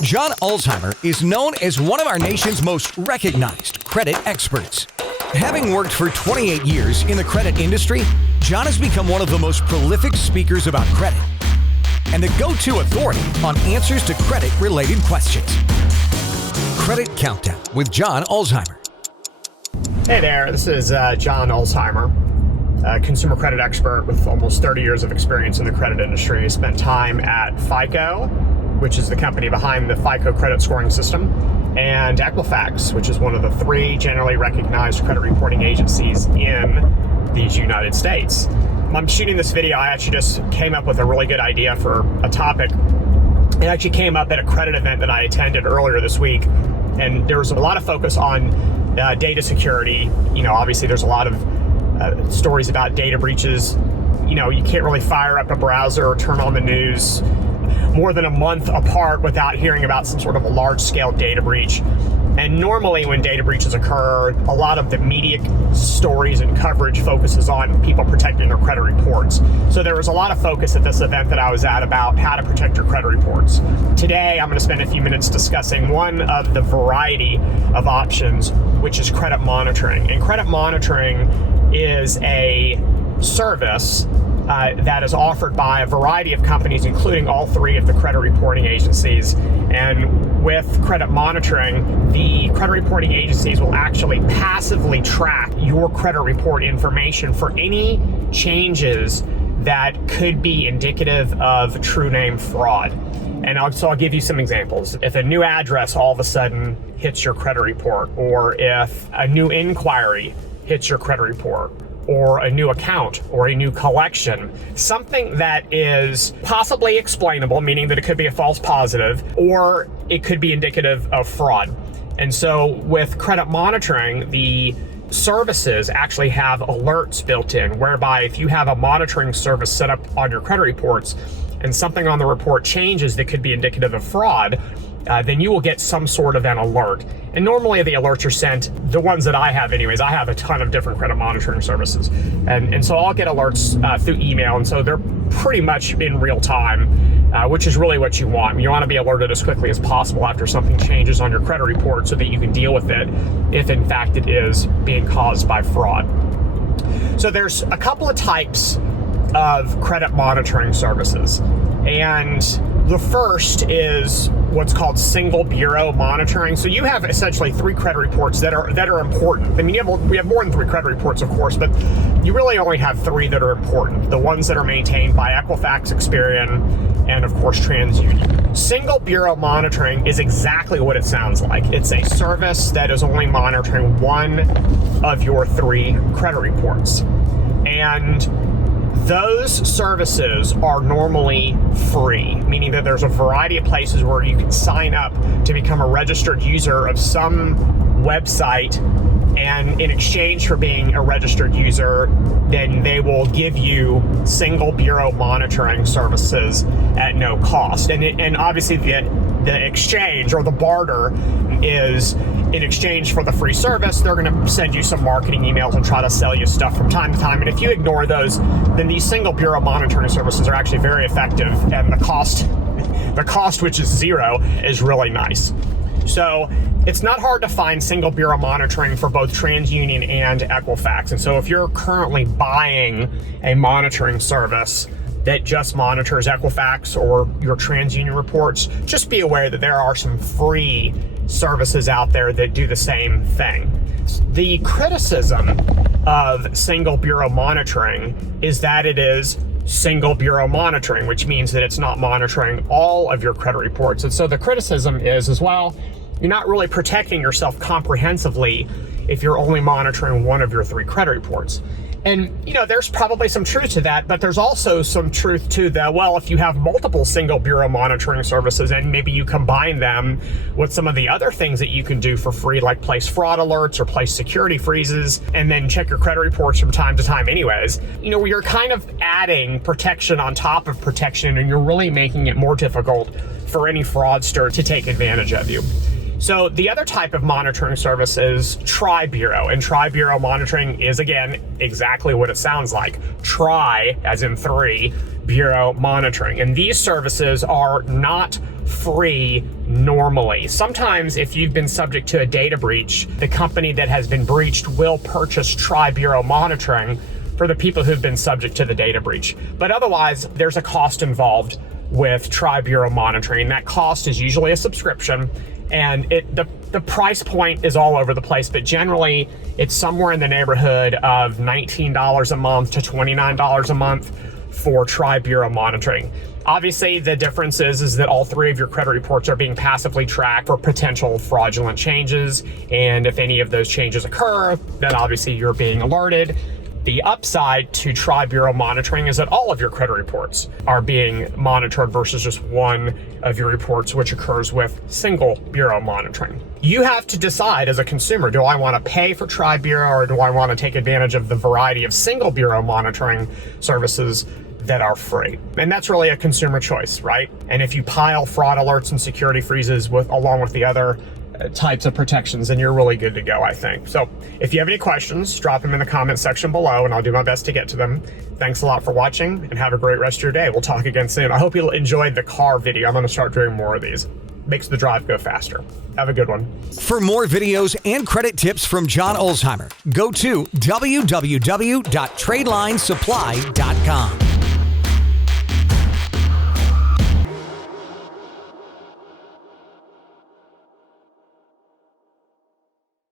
John Ulzheimer is known as one of our nation's most recognized credit experts. Having worked for 28 years in the credit industry, John has become one of the most prolific speakers about credit and the go-to authority on answers to credit-related questions. Credit Countdown with John Ulzheimer. Hey there, this is John Ulzheimer, a consumer credit expert with almost 30 years of experience in the credit industry. Spent time at FICO, which is the company behind the FICO credit scoring system, and Equifax, which is one of the three generally recognized credit reporting agencies in these United States. I'm shooting this video. I actually just came up with a really good idea for a topic. It actually came up at a credit event that I attended earlier this week, and there was a lot of focus on data security. You know, obviously there's a lot of stories about data breaches. You know, you can't really fire up a browser or turn on the news more than a month apart without hearing about some sort of a large-scale data breach. And normally when data breaches occur, a lot of the media stories and coverage focuses on people protecting their credit reports. So there was a lot of focus at this event that I was at about how to protect your credit reports. Today, I'm going to spend a few minutes discussing one of the variety of options, which is credit monitoring. And credit monitoring is a service that is offered by a variety of companies, including all three of the credit reporting agencies. And with credit monitoring, the credit reporting agencies will actually passively track your credit report information for any changes that could be indicative of true name fraud. And I'll give you some examples. If a new address all of a sudden hits your credit report, or if a new inquiry hits your credit report, or a new account, or a new collection, something that is possibly explainable, meaning that it could be a false positive, or it could be indicative of fraud. And so with credit monitoring, the services actually have alerts built in, whereby if you have a monitoring service set up on your credit reports and something on the report changes that could be indicative of fraud, then you will get some sort of an alert. And normally the alerts are sent, the ones that I have anyways, I have a ton of different credit monitoring services. And so I'll get alerts through email, and so they're pretty much in real time, which is really what you want. You want to be alerted as quickly as possible after something changes on your credit report so that you can deal with it if in fact it is being caused by fraud. So there's a couple of types of credit monitoring services. And the first is what's called single bureau monitoring. So you have essentially three credit reports that are important. I mean, we have more than three credit reports, of course, but you really only have three that are important. The ones that are maintained by Equifax, Experian, and of course TransUnion. Single bureau monitoring is exactly what it sounds like. It's a service that is only monitoring one of your three credit reports. And those services are normally free, meaning that there's a variety of places where you can sign up to become a registered user of some website, and in exchange for being a registered user, then they will give you single bureau monitoring services at no cost. And obviously the exchange or the barter is, in exchange for the free service, they're going to send you some marketing emails and try to sell you stuff from time to time. And if you ignore those, then these single bureau monitoring services are actually very effective, and the cost, which is zero, is really nice. So it's not hard to find single bureau monitoring for both TransUnion and Equifax. And so if you're currently buying a monitoring service that just monitors Equifax or your TransUnion reports, just be aware that there are some free services out there that do the same thing. The criticism of single bureau monitoring is that it is single bureau monitoring, which means that it's not monitoring all of your credit reports. And so the criticism is, as well, you're not really protecting yourself comprehensively if you're only monitoring one of your three credit reports. And, you know, there's probably some truth to that, but there's also some truth to that, well, if you have multiple single bureau monitoring services and maybe you combine them with some of the other things that you can do for free, like place fraud alerts or place security freezes, and then check your credit reports from time to time anyways, you know, you're kind of adding protection on top of protection, and you're really making it more difficult for any fraudster to take advantage of you. So the other type of monitoring service is tri-bureau, and tri-bureau monitoring is, again, exactly what it sounds like. Tri, as in three, bureau monitoring. And these services are not free normally. Sometimes if you've been subject to a data breach, the company that has been breached will purchase tri-bureau monitoring for the people who've been subject to the data breach. But otherwise, there's a cost involved with tri-bureau monitoring. That cost is usually a subscription, and the price point is all over the place, but generally it's somewhere in the neighborhood of $19 a month to $29 a month for tri-bureau monitoring. Obviously, the difference is that all three of your credit reports are being passively tracked for potential fraudulent changes, and if any of those changes occur, then obviously you're being alerted. The upside to tri-bureau monitoring is that all of your credit reports are being monitored versus just one of your reports, which occurs with single bureau monitoring. You have to decide as a consumer, do I want to pay for tri-bureau or do I want to take advantage of the variety of single bureau monitoring services that are free? And that's really a consumer choice, right? And if you pile fraud alerts and security freezes along with the other types of protections, and you're really good to go, I think. So if you have any questions, drop them in the comment section below and I'll do my best to get to them. Thanks a lot for watching and have a great rest of your day. We'll talk again soon. I hope you enjoyed the car video. I'm going to start doing more of these. Makes the drive go faster. Have a good one. For more videos and credit tips from John Ulzheimer, go to www.tradelinesupply.com.